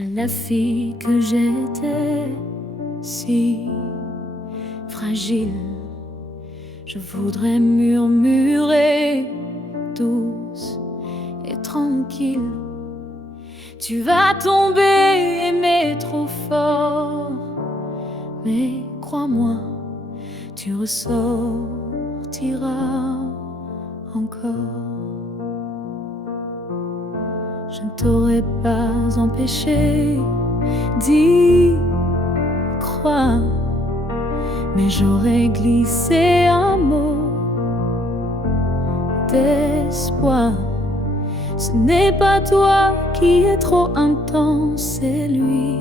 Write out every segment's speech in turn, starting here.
La fille que j'étais, si fragile, je voudrais murmurer douce et tranquille. Tu vas tomber, aimer trop fort, mais crois-moi, tu ressortiras encore. Je ne t'aurais pas empêché d'y croire, mais j'aurais glissé un mot d'espoir. Ce n'est pas toi qui es trop intense, c'est lui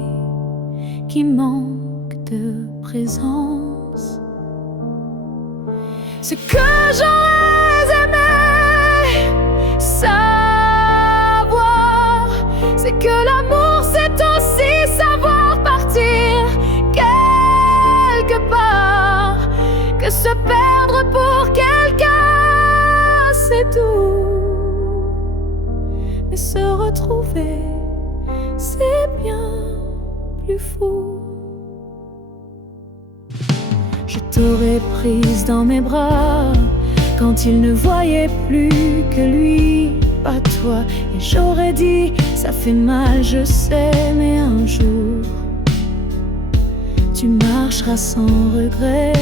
qui manque de présence. Ce que j'aurais aimé savoir, c'est que l'amour c'est aussi savoir partir quelque part, que se perdre pour quelqu'un c'est doux, mais se retrouver c'est bien plus fou. Je t'aurais prise dans mes bras quand il ne voyait plus que lui, pas toi. Et j'aurais dit, ça fait mal, je sais, mais un jour tu marcheras sans regret.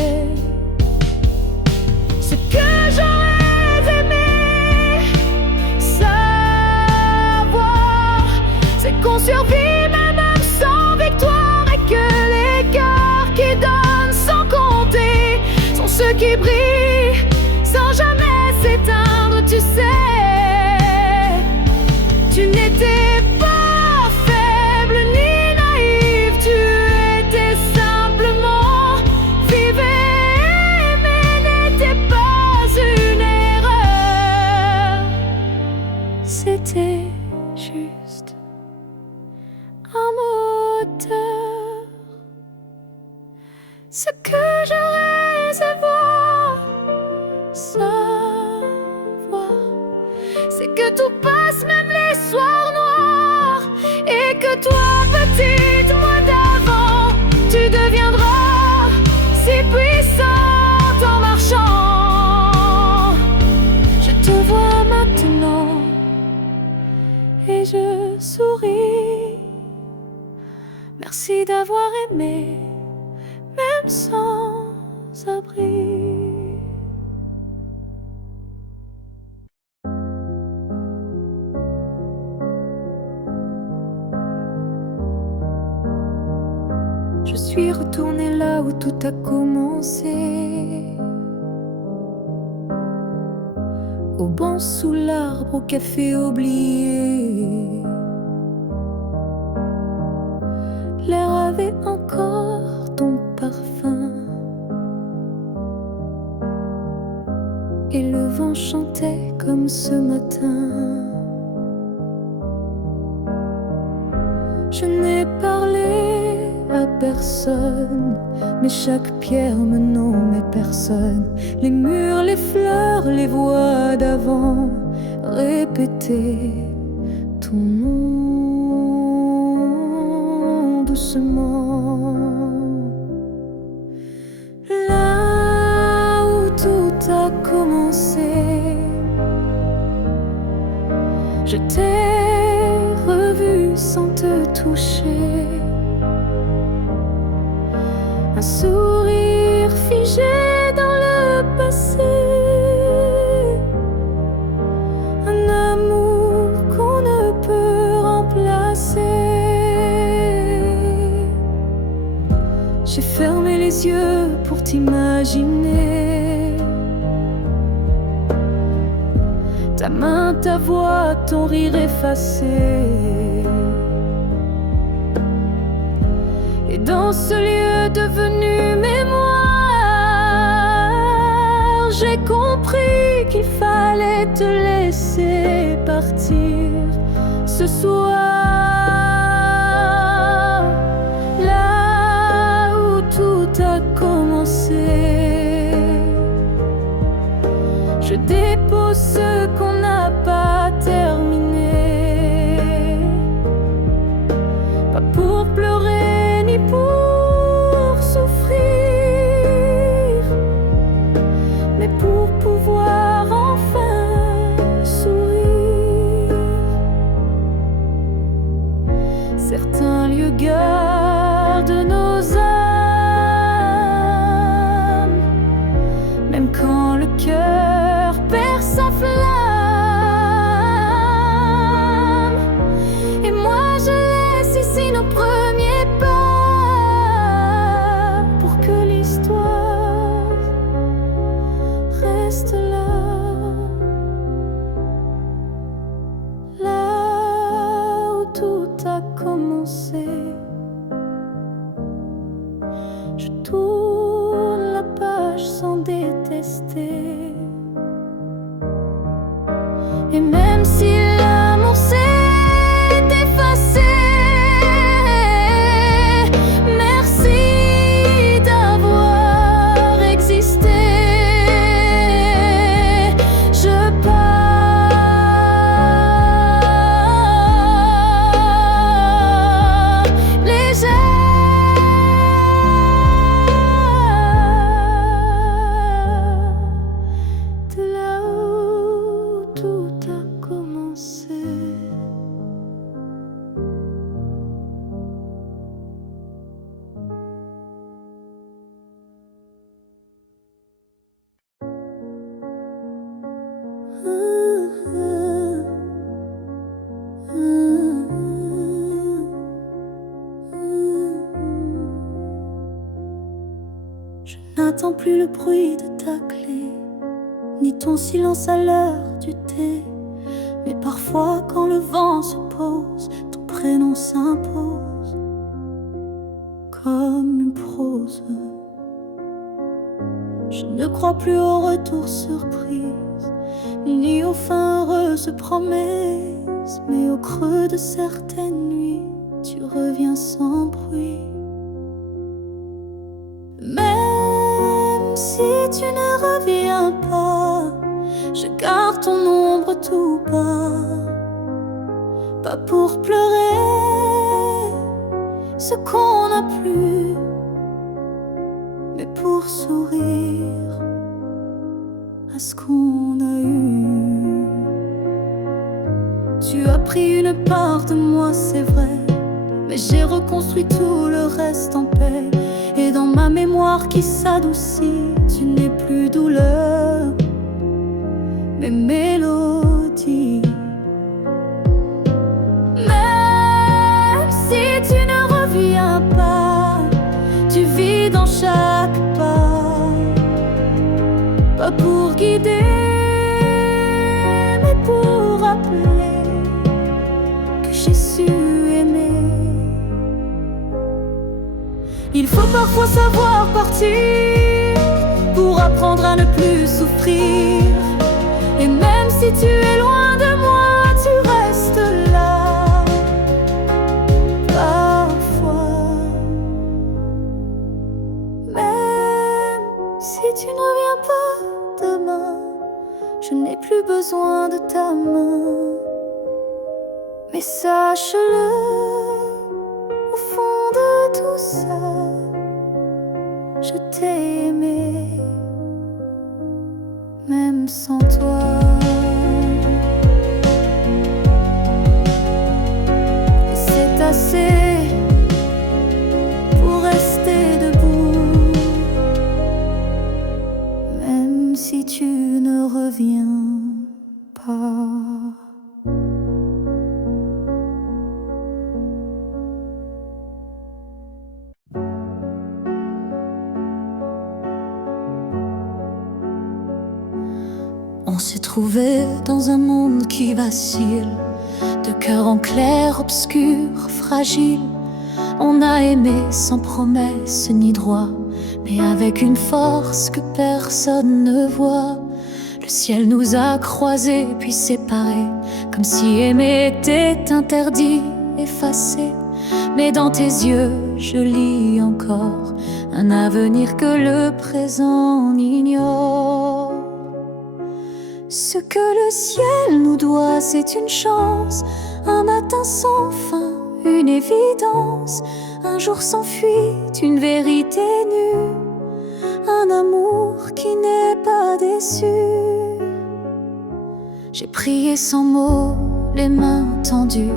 Ce que j'aurais aimé savoir, c'est qu'on survit même sans victoire, et que les cœurs qui donnent sans compter sont ceux qui brillent sans jamais s'éteindre. Tu sais, tu n'étais pas faible ni naïf, tu étais simplement vivais, mais n'était pas une erreur. C'était juste un moteur. Ce que j'aurais savoir, c'est que tout passe, même les soirs noirs, et que toi, petite moi d'avant, tu deviendras si puissante en marchant. Je te vois maintenant et je souris. Merci d'avoir aimé, même sans abri. Je suis retournée là où tout a commencé, au banc sous l'arbre, au café oublié. L'air avait encore ton parfum, et le vent chantait comme ce matin. Je n'ai parlé à personne, mais chaque pierre me nommait personne. Les murs, les fleurs, les voix d'avant répétaient ton nom doucement. Là où tout a commencé, je t'ai revu sans te toucher. Un sourire figé dans le passé, un amour qu'on ne peut remplacer. J'ai fermé les yeux pour t'imaginer, ta main, ta voix, ton rire effacé. Et dans ce lieu devenu mémoire, j'ai compris qu'il fallait te laisser partir ce soir. Là où tout a commencé, je dépose ce qu'on n'a pas terminé. mais pour pouvoir enfin sourire. Certains lieux gardent nos âmes, même quand le cœur perd sa flamme. Et moi je laisse ici nos premiers pas pour que l'histoire reste là. Là où tout a commencé, je tourne la page sans détester. Et même si l'amour s'est effacé, merci d'avoir existé. Je pars légère de là où tout a commencé. Je n'attends plus le bruit de ta clé, ni ton silence à l'heure du thé. Mais parfois quand le vent se pose, ton prénom s'impose comme une prose. Je ne crois plus au retour surprise, ni aux fins heureuses promesses. Mais au creux de certaines nuits, tu reviens sans bruit. Même si tu ne reviens pas, je garde ton ombre tout bas. Pas pour pleurer ce qu'on n'a plus, mais pour sourire à ce qu'on a eu. Tu as pris une part de moi, c'est vrai, mais j'ai reconstruit tout le reste en paix. Et dans ma mémoire qui s'adoucit, tu n'es plus douleur, mais mélodie. Même si tu ne reviens pas, tu vis dans chaque pas. Pas pour guider, mais pour rappeler que j'ai su aimer. Il faut parfois savoir partir pour apprendre à ne plus souffrir. Et même si tu es loin de moi, tu restes là. Parfois, même si tu ne reviens pas demain, je n'ai plus besoin de ta main. Mais sache-le, au fond de tout ça, je t'ai aimé, même sans toi. Et c'est assez pour rester debout, même si tu ne reviens pas. On s'est trouvé dans un monde qui vacille, de cœur en clair, obscur, fragile. On a aimé sans promesse ni droit, mais avec une force que personne ne voit. Le ciel nous a croisés puis séparés, comme si aimer était interdit, effacé. Mais dans tes yeux, je lis encore un avenir que le présent ignore. Ce que le ciel nous doit, c'est une chance, un matin sans fin, une évidence, un jour sans fuite, une vérité nue, un amour amour qui n'est pas déçu. J'ai prié sans mots, les mains tendues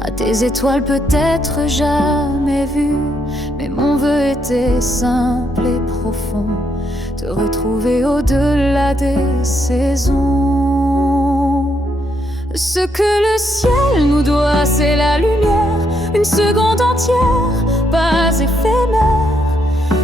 à tes étoiles peut-être jamais vues. Mais mon vœu était simple et profond, te retrouver au-delà des saisons. Ce que le ciel nous doit, c'est la lumière, une seconde entière, pas éphémère.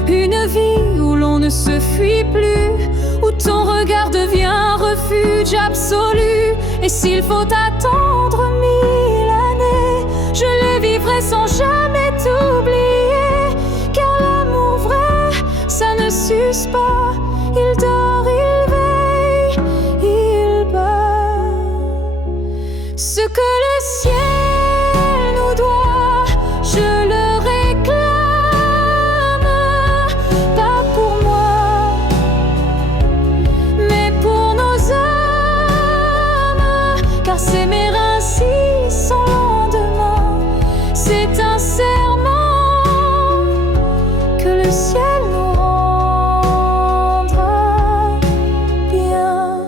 Une vie où l'on ne se fuit plus, où ton regard devient un refuge absolu. Et s'il faut attendre 1000 années, je les vivrai sans jamais t'oublier. Car l'amour vrai, ça ne s'use pas. Il dort, il veille, il bat. Ce que le ciel nous doit, je le réclame. Pas pour moi, mais pour nos âmes. Car s'aimer ainsi sans lendemain, c'est un serment que le ciel nous rendra bien.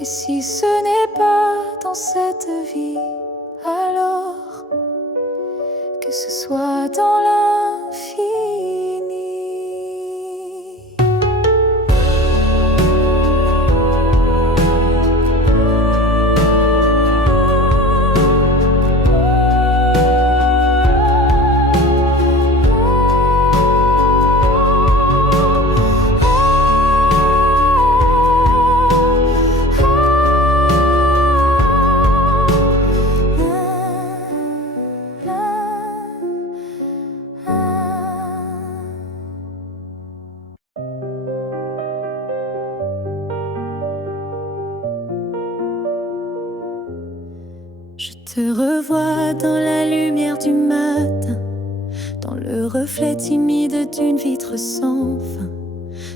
Et si ce n'est pas dans cette vie, alors que ce soit dans l'infini. Je te revois dans la lumière du matin, dans le reflet timide d'une vitre sans fin.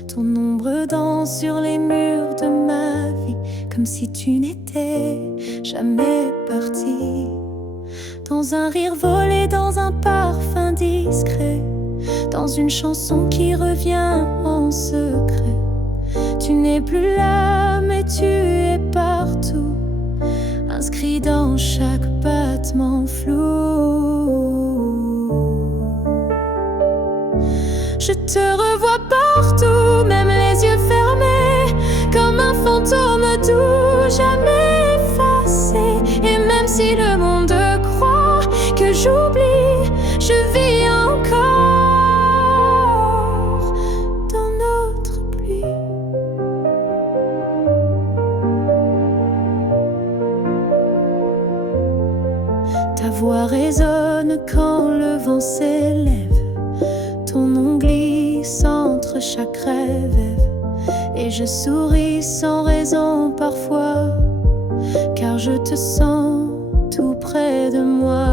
Ton ombre danse sur les murs de ma vie, comme si tu n'étais jamais parti. Dans un rire volé, dans un parfum discret, dans une chanson qui revient en secret. Tu n'es plus là, mais tu es partout, inscrit dans chaque battement flou. Je te revois partout, même les yeux fermés, comme un fantôme doux, jamais effacé. Et même si le monde croit que j'oublie, je vis encore dans notre pluie. Ta voix résonne quand le vent s'élève, ton nom glisse entre chaque rêve. Et je souris sans raison parfois, car je te sens tout près de moi.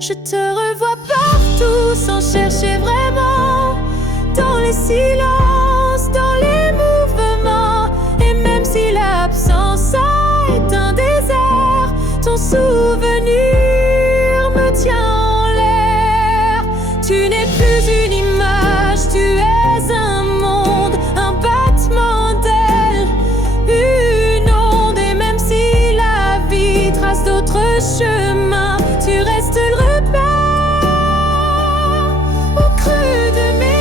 Je te revois partout sans chercher vraiment, dans les silences, dans les mouvements. Et même si l'absence est un désert, ton souvenir me tient en l'air. Tu n'es plus une image, tu es un monde, un battement d'ailes, une onde. Et même si la vie trace d'autres chemins, tu restes le repère au creux de mes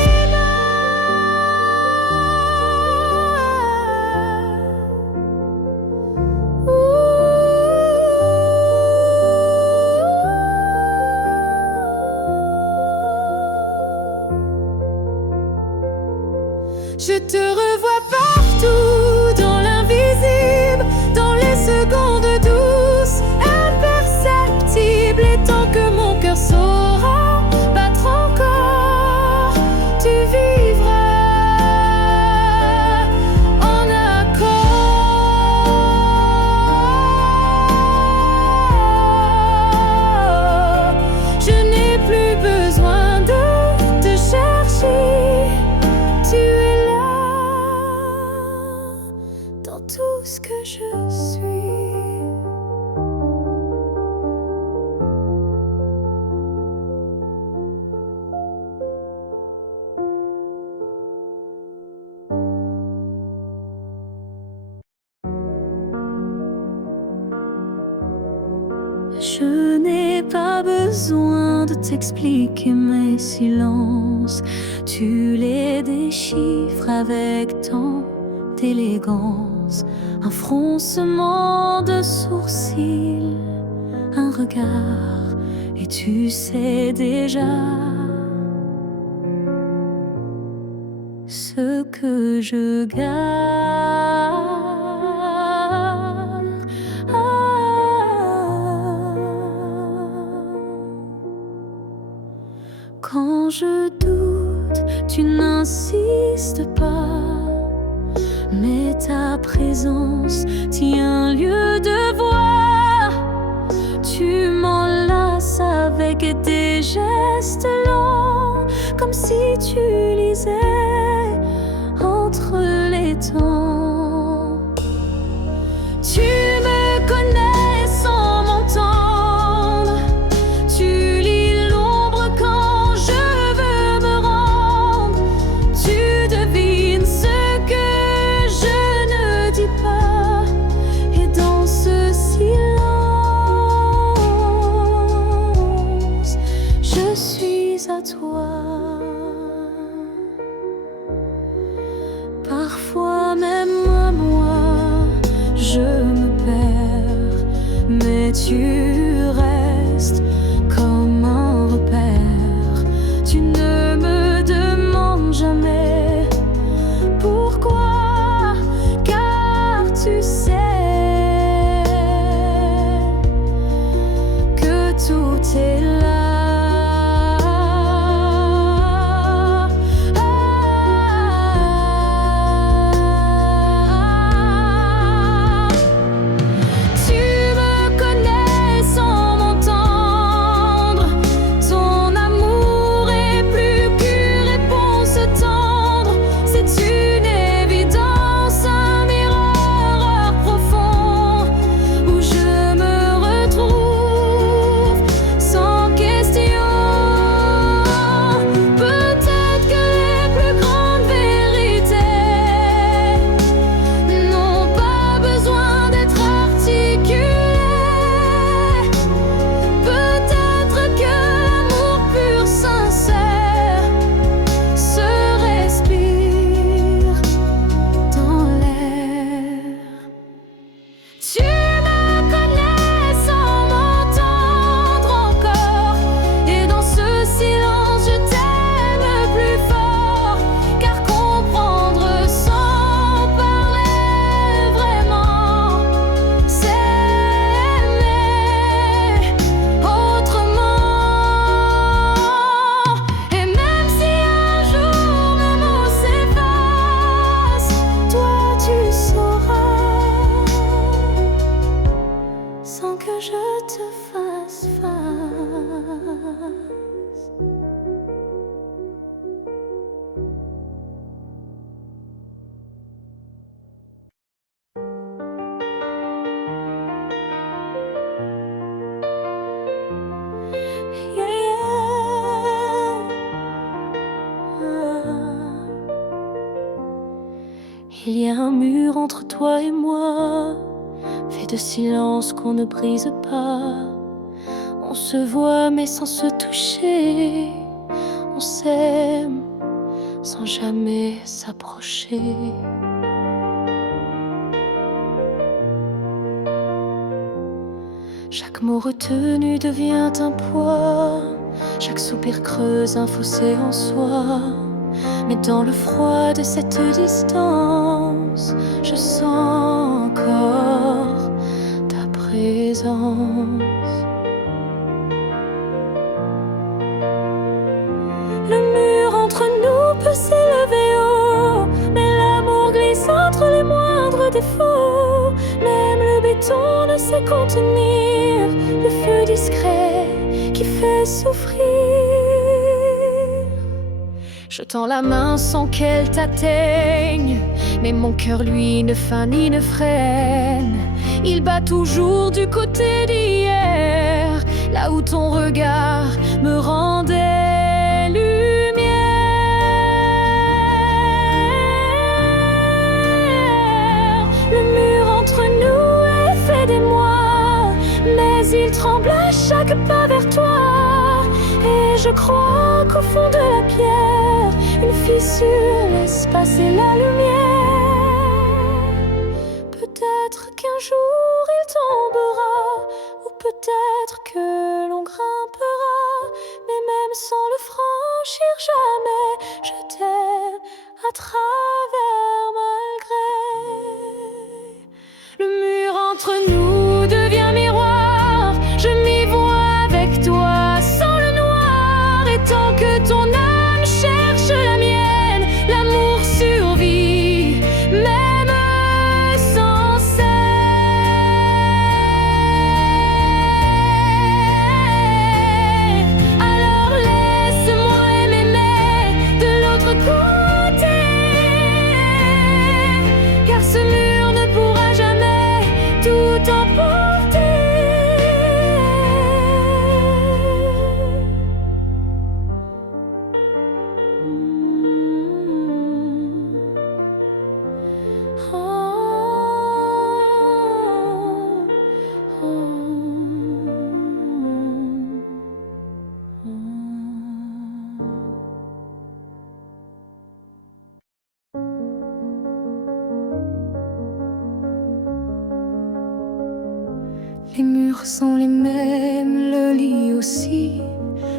Je te revois partout, dans l'invisible, dans les secondes douces, imperceptibles. Et tant que mon cœur saura battre encore, tu vivras en accord. Je n'ai plus besoin de te chercher, tu es là dans tout ce que je suis. Je n'ai pas besoin de t'expliquer mes silences. Tu les déchiffres avec tant d'élégance. Un froncement de sourcils, un regard, et tu sais déjà ce que je garde. Quand je doute, tu n'insistes pas, mais ta présence tient lieu de voix. Tu m'enlaces avec des gestes lents, comme si tu lisais entre les temps. Tu me connais sans m'entendre. Tu lis l'ombre quand je veux me rendre. Tu devines ce que je ne dis pas. Et dans ce silence, je suis à toi. Parfois même à moi, je me perds, mais tu restes comme un repère. Tu ne me demandes jamais pourquoi, car tu sais que tout est là. Sans que je te fasse face. Yeah, yeah. Il y a un mur entre toi et moi, fait de silence qu'on ne brise pas. On se voit mais sans se toucher. On s'aime sans jamais s'approcher. Chaque mot retenu devient un poids. Chaque soupir creuse un fossé en soi. Mais dans le froid de cette distance, je sens encore ta présence. Le mur entre nous peut s'élever haut, mais l'amour glisse entre les moindres défauts. Même le béton ne sait contenir le feu discret qui fait souffrir. Je tends la main sans qu'elle t'atteigne, mais mon cœur lui ne feint ni ne freine. Il bat toujours du côté d'hier, là où ton regard me rendait lumière. Le mur entre nous est fait d'émoi, mais il tremble à chaque pas vers toi. Et je crois qu'au fond de la pierre, une fissure laisse passer la lumière. Peut-être qu'un jour il tombera, ou peut-être que l'on grimpera, mais même sans le franchir jamais, je t'aime à travers malgré. Le mur entre nous devient miroir, je m'y vois avec toi sans le noir. Et tant que ton âme cherche la mienne, l'amour survit, même sans cesse. Alors laisse-moi aimer de l'autre côté, car ce mur ne pourra jamais tout emporter. Les murs sont les mêmes, le lit aussi.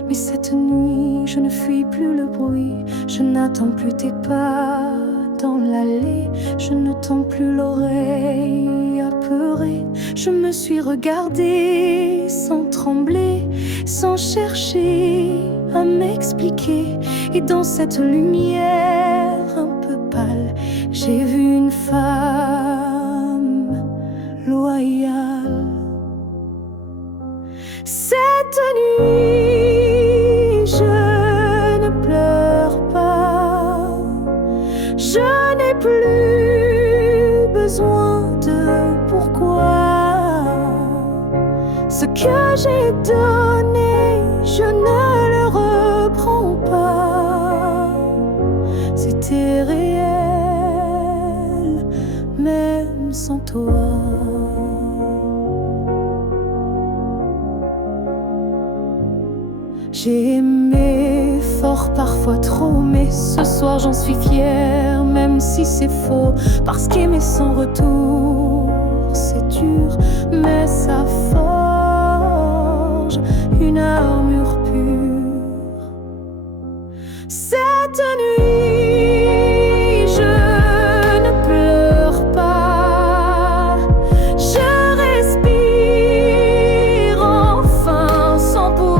Mais cette nuit, je ne fuis plus le bruit. Je n'attends plus tes pas dans l'allée. Je ne tends plus l'oreille apeurée. Je me suis regardée sans trembler, sans chercher à m'expliquer. Et dans cette lumière un peu pâle, j'ai vu une femme loyale. Cette nuit, je ne pleure pas. Je n'ai plus besoin de pourquoi. Ce que j'ai donné, je ne le reprends pas. C'était réel, même sans toi. J'ai aimé fort, parfois trop, mais ce soir j'en suis fière, même si c'est faux. Parce qu'aimer sans retour, c'est dur, mais ça forge une armure pure. Cette nuit, je ne pleure pas. Je respire enfin sans poids.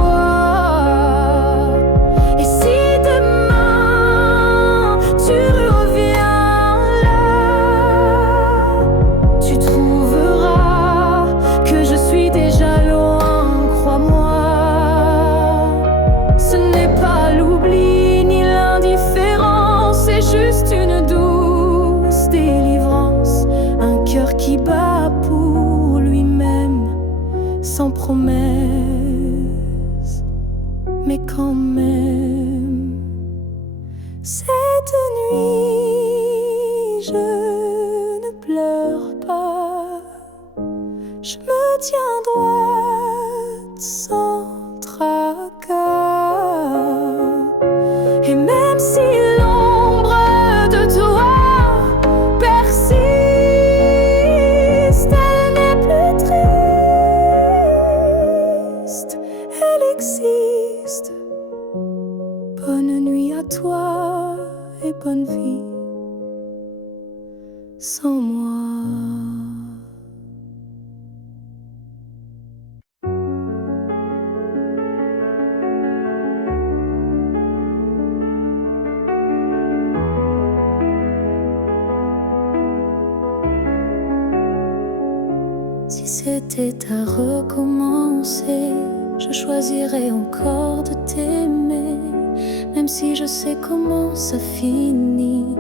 Juste une douce délivrance, un cœur qui bat pour lui-même, sans promesse, mais quand même. Cette nuit, je ne pleure pas. Je me tiens droite sans tracas. Et même si bonne nuit à toi et bonne vie sans moi. Si c'était à recommencer, je choisirais encore de t'aimer. Même si je sais comment ça finit,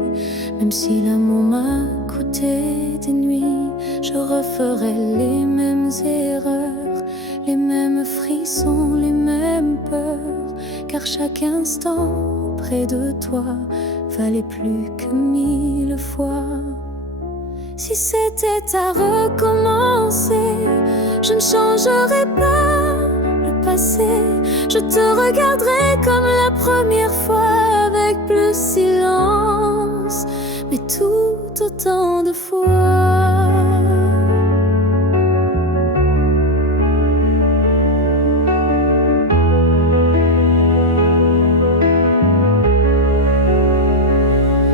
même si l'amour m'a coûté des nuits, je referai les mêmes erreurs, les mêmes frissons, les mêmes peurs. Car chaque instant près de toi valait plus que 1000 fois. Si c'était à recommencer, je ne changerais pas le passé. Je te regarderai comme la première fois, avec plus silence, mais tout autant de fois.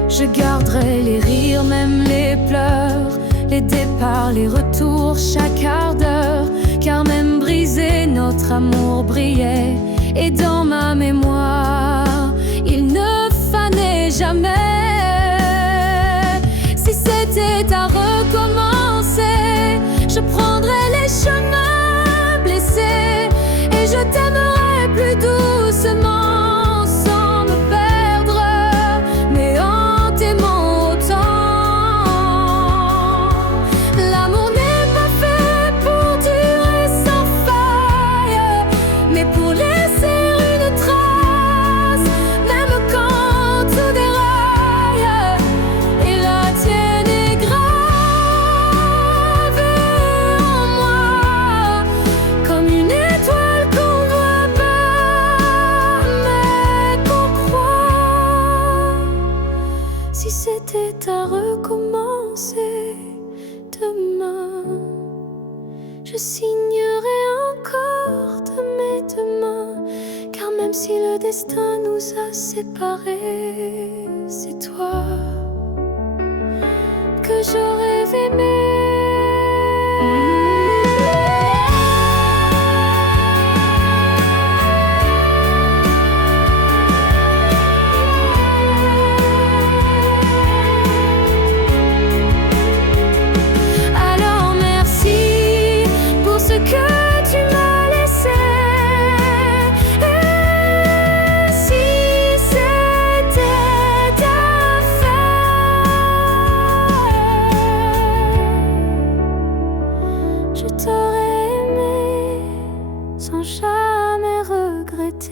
Je garderai les rires, même les pleurs, les départs, les retours, chaque quart d'heure. Car même brisé, notre amour brillait. Et dans ma mémoire, il ne fanait jamais. Si c'était à recommencer, je prendrais les chemins blessés. Et je t'aimerais plus doucement. Si c'était à recommencer demain, je signerais encore de mes deux mains. Car même si le destin nous a séparés, c'est toi que j'aurais aimé. Je t'aurais aimé sans jamais regretter.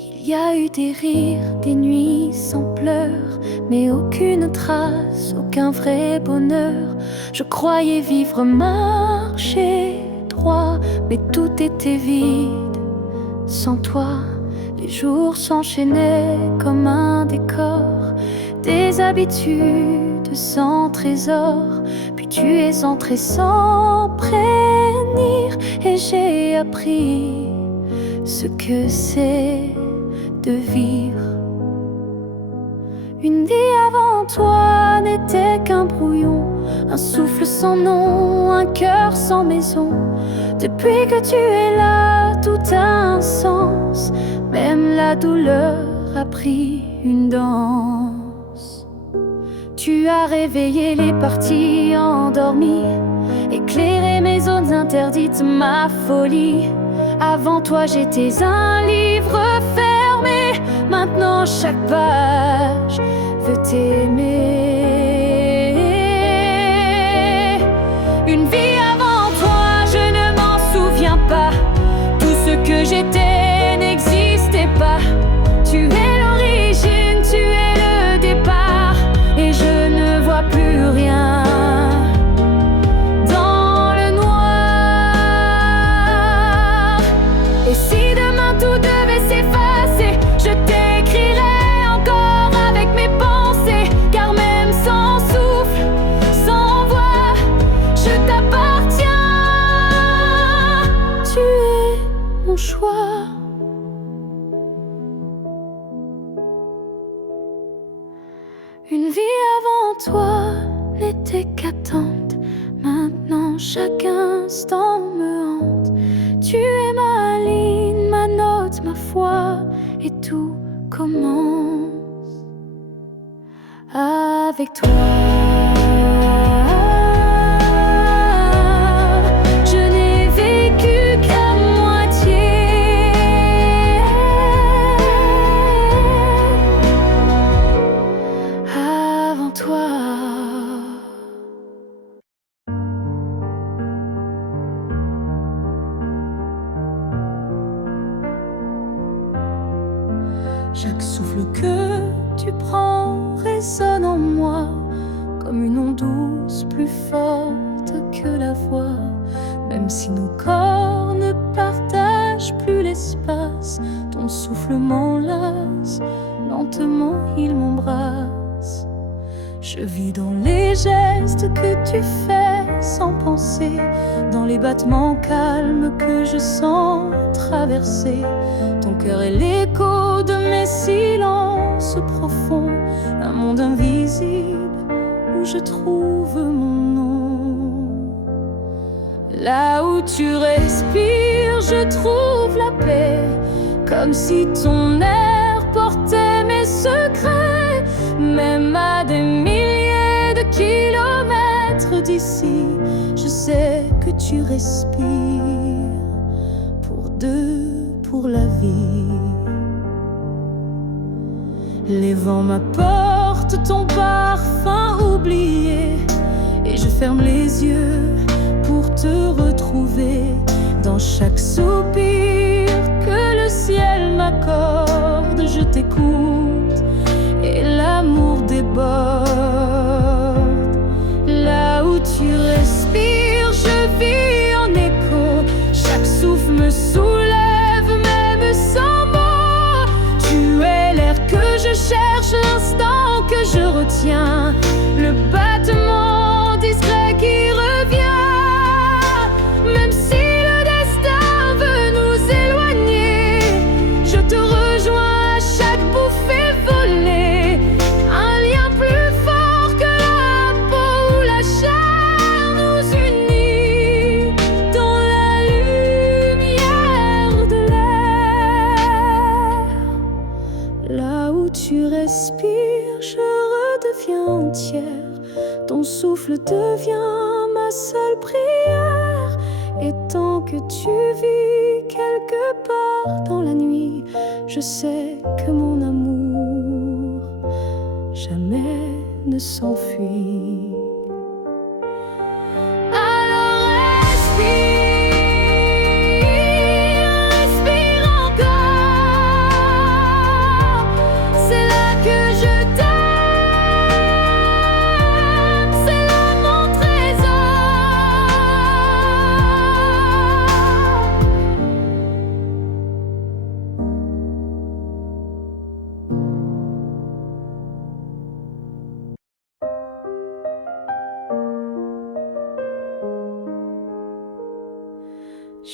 Il y a eu des rires, des nuits sans pleurs, mais aucune trace, aucun vrai bonheur. Je croyais vivre, marcher droit, mais tout était vide. Sans toi, les jours s'enchaînaient comme un décor, des habitudes sans trésor. Puis tu es entré sans prévenir, et j'ai appris ce que c'est de vivre. Une vie avant toi n'était qu'un brouillon, un souffle sans nom, un cœur sans maison. Depuis que tu es là, tout a un sens. Même la douleur a pris une danse. Tu as réveillé les parties endormies, éclairé mes zones interdites, ma folie. Avant toi j'étais un livre fermé, maintenant chaque page veut t'aimer. Une vie avant toi, je ne m'en souviens pas. Tout ce que j'étais n'existait pas. Tu es l'origine, tu es le départ, et je ne vois plus rien. Et si demain tout devait s'effacer, je t'écrirais encore avec mes pensées. Car même sans souffle, sans voix, je t'appartiens. Tu es mon choix. Une vie avant toi n'était qu'attente. Maintenant chaque instant me hante. Tu es ma ligne, ma note, ma foi, et tout commence avec toi. Chaque souffle que tu prends résonne en moi comme une onde douce, plus forte que la voix. Même si nos corps ne partagent plus l'espace, ton souffle m'enlace, lentement il m'embrasse. Je vis dans les gestes que tu fais sans penser, dans les battements calmes que je sens traverser. Ton cœur est l'écho de mes silences profonds, un monde invisible où je trouve mon nom. Là où tu respires, je trouve la paix, comme si ton air portait mes secrets. Même à des milliers de kilomètres d'ici, je sais que tu respires pour deux, pour la vie. Les vents m'apportent ton parfum oublié, et je ferme les yeux pour te retrouver. Dans chaque soupir que le ciel m'accorde, je t'écoute et l'amour déborde. Là où tu respires, je vis en écho. Chaque souffle me soulève, même sans mots. Tu es l'air que je cherche, l'instant que je retiens, le battement discret qui revient. Même si le destin veut nous éloigner, je te rejoins à chaque bouffée volée. Un lien plus fort que la peau ou la chair nous unit dans la lumière de l'air. Là où tu respires, je redeviens entière. Ton souffle devient ma seule prière. Et tant que tu vis quelque part dans la nuit, je sais que mon amour jamais ne s'enfuit. Alors respire, respire encore. C'est là que je t'aime, c'est là mon trésor.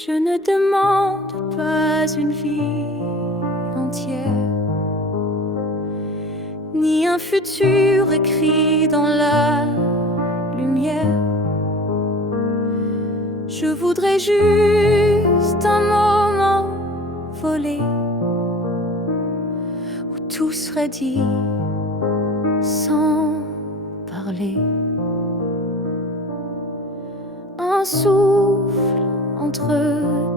Je ne demande pas une vie entière, ni un futur écrit dans la lumière. Je voudrais juste un moment volé, où tout serait dit sans parler. Un souffle entre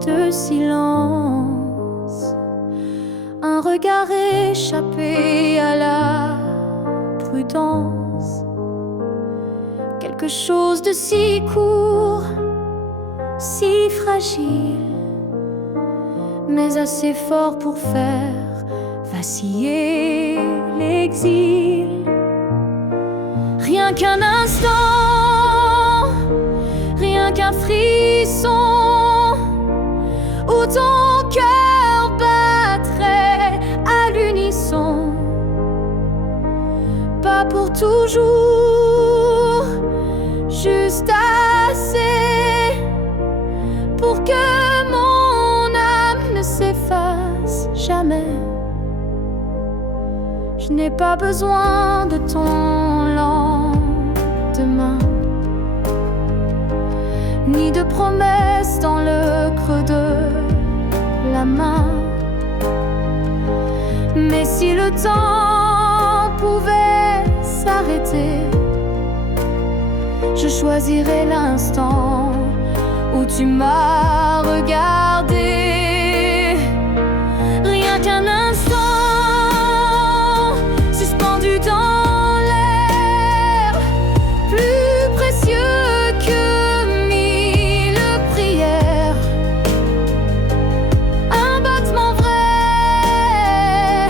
deux silences, un regard échappé à la prudence. Quelque chose de si court, si fragile, mais assez fort pour faire vaciller l'exil. Rien qu'un instant, rien qu'un frisson, où ton cœur battrait à l'unisson. Pas pour toujours, juste assez pour que mon âme ne s'efface jamais. Je n'ai pas besoin de ton lendemain, ni de promesses dans le creux de la main. Mais si le temps pouvait s'arrêter, je choisirais l'instant où tu m'as regardé. Rien qu'un instant, suspendu dans l'air, plus précieux que mille prières. Un battement vrai,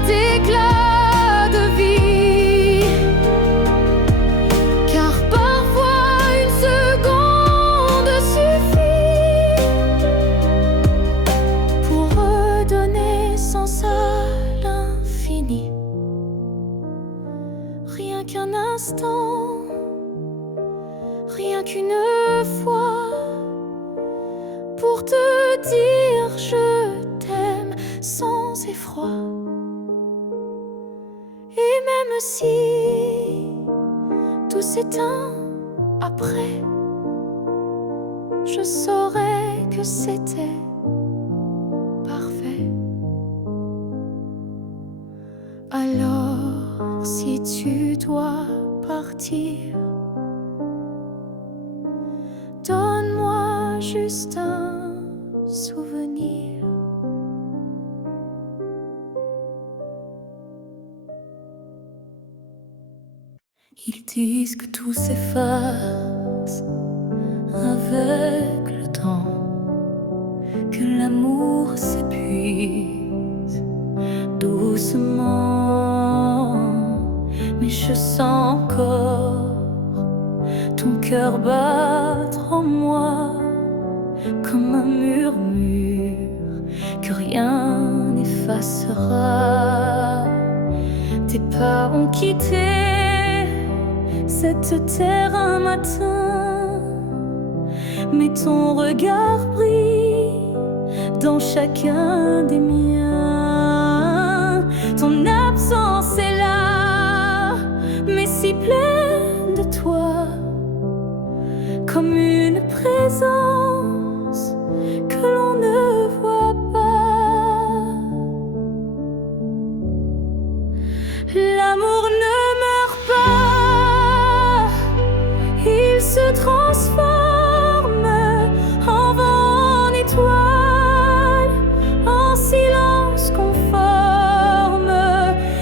cet éclat de vie. Car parfois une seconde suffit pour redonner sens à l'infini. Rien qu'un instant, rien qu'une fois, pour te dire je t'aime sans effroi. Et même si tout s'éteint après, je saurais que c'était parfait. Alors si tu dois partir, donne-moi juste un souvenir. Ils disent que tout s'efface avec le temps, que l'amour s'épuise doucement. Mais je sens encore ton cœur battre en moi comme un murmure que rien n'effacera. Tes pas ont quitté cette terre un matin, mais ton regard brille dans chacun des miens. Ton absence est là, mais si pleine de toi, comme une présence que l'on ne voit pas. L'amour ne meurt pas, il se transforme en vent, en étoile, en silence conforme.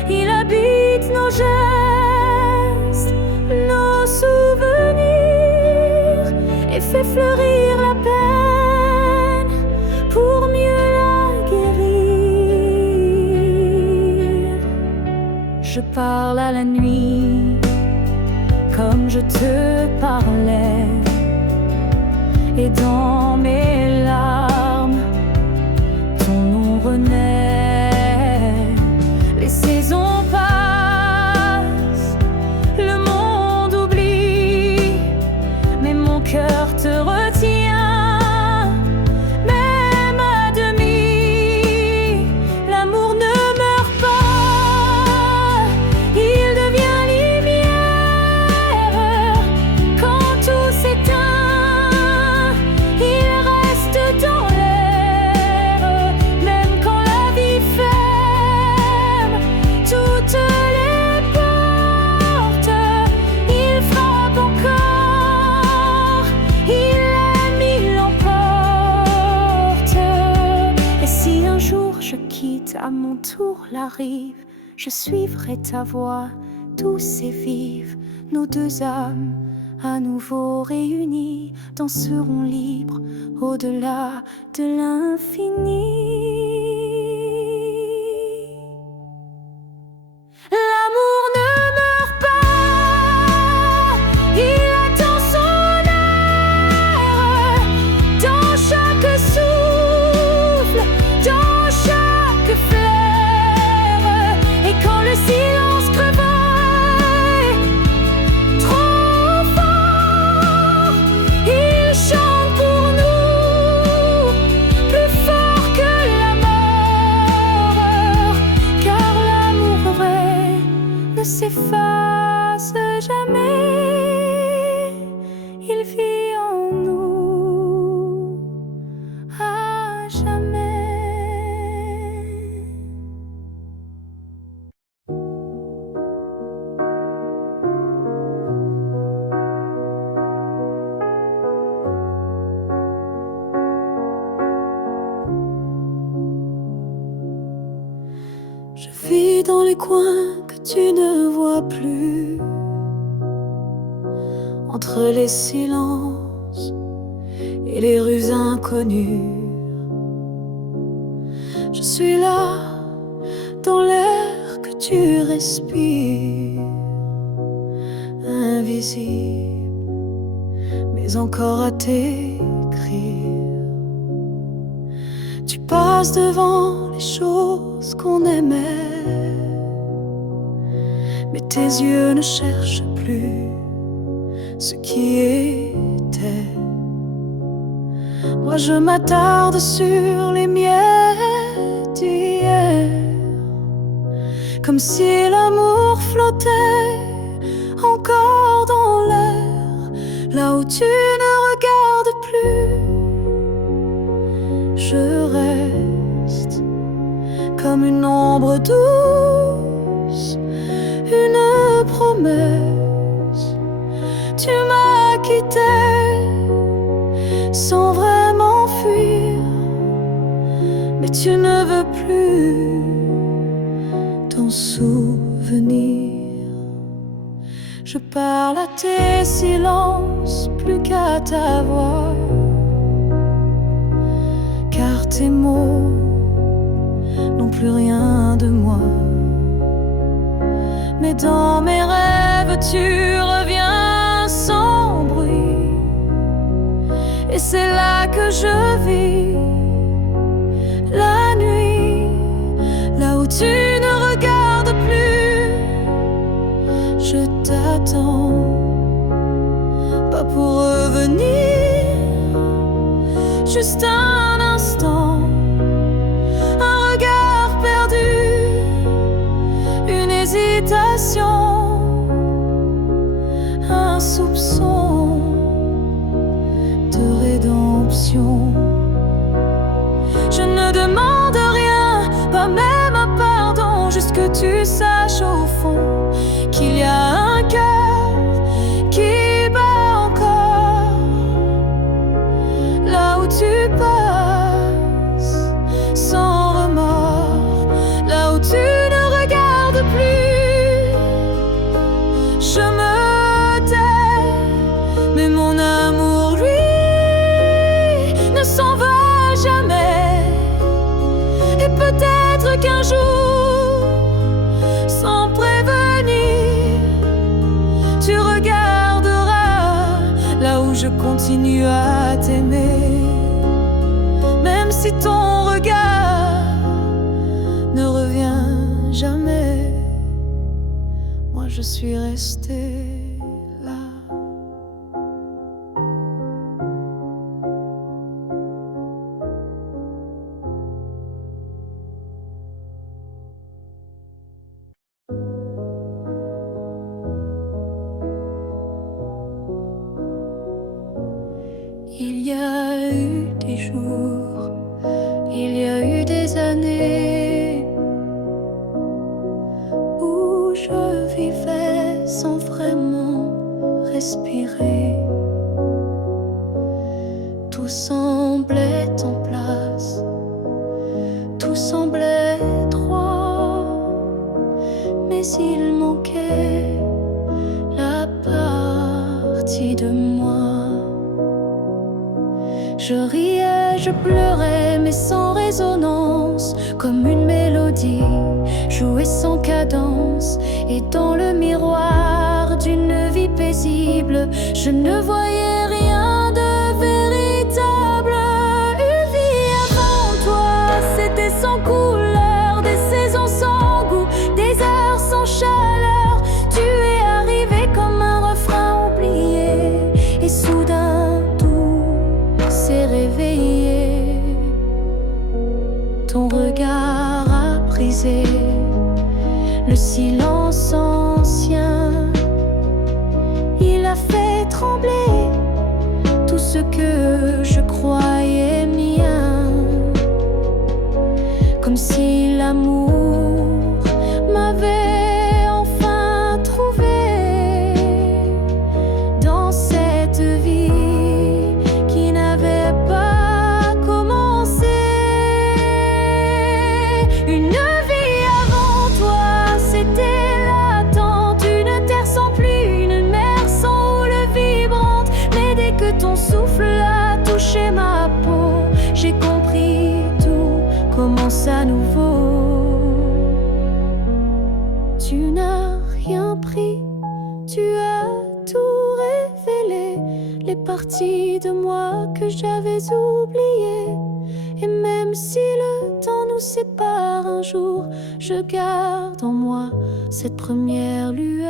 Il habite nos gestes, nos souvenirs, et fait fleurir la peine pour mieux la guérir. Je parle à la nuit comme je te parlais, et dans mes larmes ton nom renaît. Les saisons passent, le monde oublie, mais mon cœur te retient, même à demi. L'amour ne meurt pas, il devient lumière. Quand tout s'éteint, il reste dans l'air. Même quand la vie ferme toutes les portes, il frappe encore, il aime, il l'emporte. Et si un jour je quitte à mon tour la rive, je suivrai ta voie douce et vive. Nos deux âmes à nouveau réunies danseront libres au-delà de l'infini. L'amour ne meurt pas, il attend son heure. Dans chaque souffle, dans chaque fleur. Et quand le silence crevaille trop fort, il chante pour nous, plus fort que la mort. Car l'amour vrai ne s'efface jamais, il vit en nous à jamais. Je vis dans les coins que tu ne vois plus, entre les silences et les rues inconnues. Je suis là dans l'air que tu respires, invisible, mais encore à t'écrire. Tu passes devant les choses qu'on aimait, mais tes yeux ne cherchent plus ce qui était. Moi je m'attarde sur les miettes d'hier, comme si l'amour flottait encore dans l'air, là où tu ne regardes plus. Je reste comme une ombre douce, une promesse. Tu m'as quitté sans vraiment fuir, mais tu ne veux plus t'en souvenir. Je parle à tes silences plus qu'à ta voix, car tes mots n'ont plus rien de moi. Mais dans mes rêves tu reviens sans bruit, et c'est là que je vis la nuit, là où tu ne regardes plus. Je t'attends, pas pour revenir, juste un instant, un regard perdu, une hésitation, un soupçon de rédemption. Je ne demande rien, pas même un pardon, juste que tu saches au fond qu'il y a un cœur qui bat encore, là où tu passes sans remords, là où tu ne regardes plus. Je me tais, mais mon amour, lui, ne s'en va jamais. Et peut-être qu'un jour, sans prévenir, tu regarderas là où je continue à t'aimer. Même si ton regard ne revient jamais, moi je suis restée là. Il y a eu des jours, il y a eu des années où je vivais sans vraiment respirer. Tout semblait en place, tout semblait droit, mais il manquait la partie de moi. Je riais, je pleurais, mais sans résonance, comme une mélodie jouée sans cadence. Et dans le miroir d'une vie paisible, je ne voyais rien de véritable. Une vie avant toi, c'était sans couleur, des saisons sans goût, des heures sans chaleur. Tu es arrivé comme un refrain oublié, et soudain s'est réveillé. Ton regard a brisé le silence ancien. Il a fait trembler tout ce que je croyais mien, comme si l'amour m'avait enfin trouvé dans cette vie qui n'avait pas commencé. Une vie avant toi, c'était l'attente, une terre sans pluie, une mer sans houle vibrante. Mais dès que ton souffle a touché ma peau, j'ai compris tout commence à nouveau. Tu n'as rien pris, tu as tout révélé, les parties de moi que j'avais oubliées. Et même si le temps nous sépare un jour, je garde en moi cette première lueur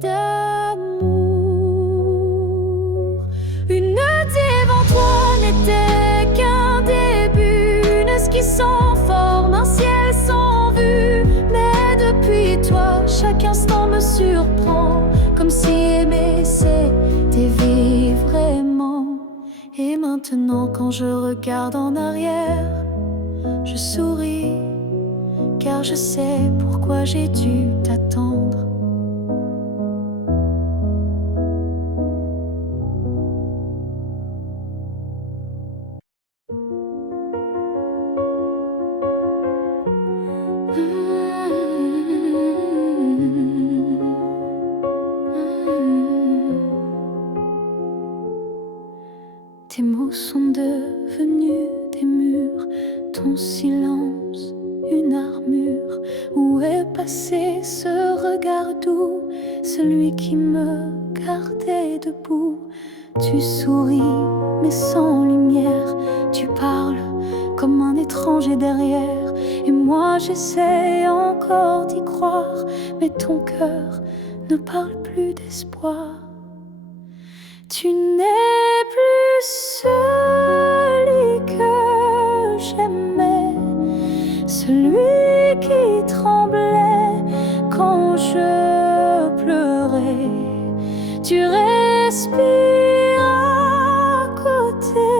d'amour. Une nuit devant toi n'était qu'un début, une esquisse sans forme, un ciel sans vue. Mais depuis toi, chaque instant me surprend, comme si aimer c'était vivre vraiment. Et maintenant quand je regarde en arrière, je souris, car je sais pourquoi j'ai dû t'attendre. Tes mots sont devenus des murs, ton silence une armure. Où est passé ce regard doux, celui qui me gardait debout? Tu souris mais sans lumière, tu parles comme un étranger derrière. Et moi j'essaie encore d'y croire, mais ton cœur ne parle plus d'espoir. Tu n'es plus celui que j'aimais, celui qui tremblait quand je pleurais. Tu respires à côté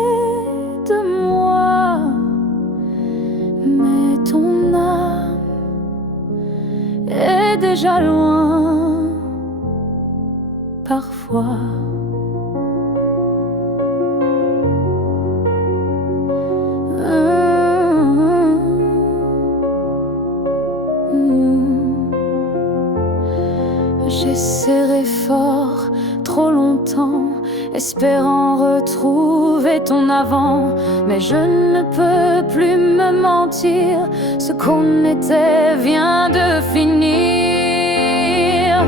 de moi, mais ton âme est déjà loin parfois. J'ai serré fort trop longtemps, espérant retrouver ton avant. Mais je ne peux plus me mentir, ce qu'on était vient de finir.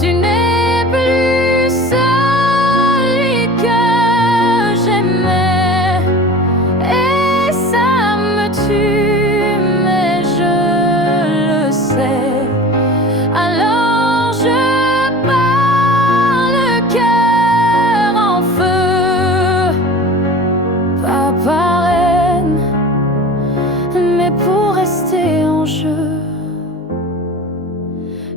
Tu n'es plus celui que j'aimais, et ça me tue, mais je le sais. Alors je pars le cœur en feu, pas par haine, mais pour rester en jeu.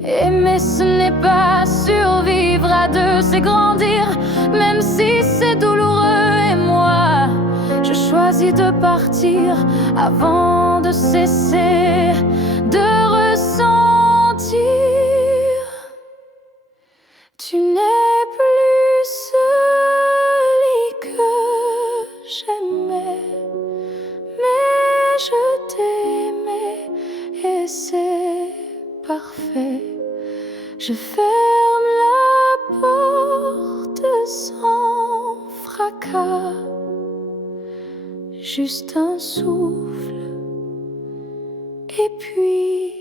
Aimer ce n'est pas survivre à deux, c'est grandir, même si c'est douloureux. Et moi, je choisis de partir avant de cesser de ressentir. Tu n'es plus celui que j'aimais, mais je t'aimais et c'est parfait. Je ferme la porte sans fracas, juste un souffle, et puis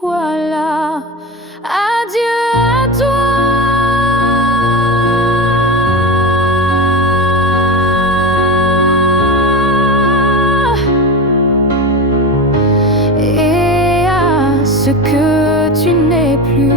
voilà. Adieu à toi. Et à ce que tu n'es plus.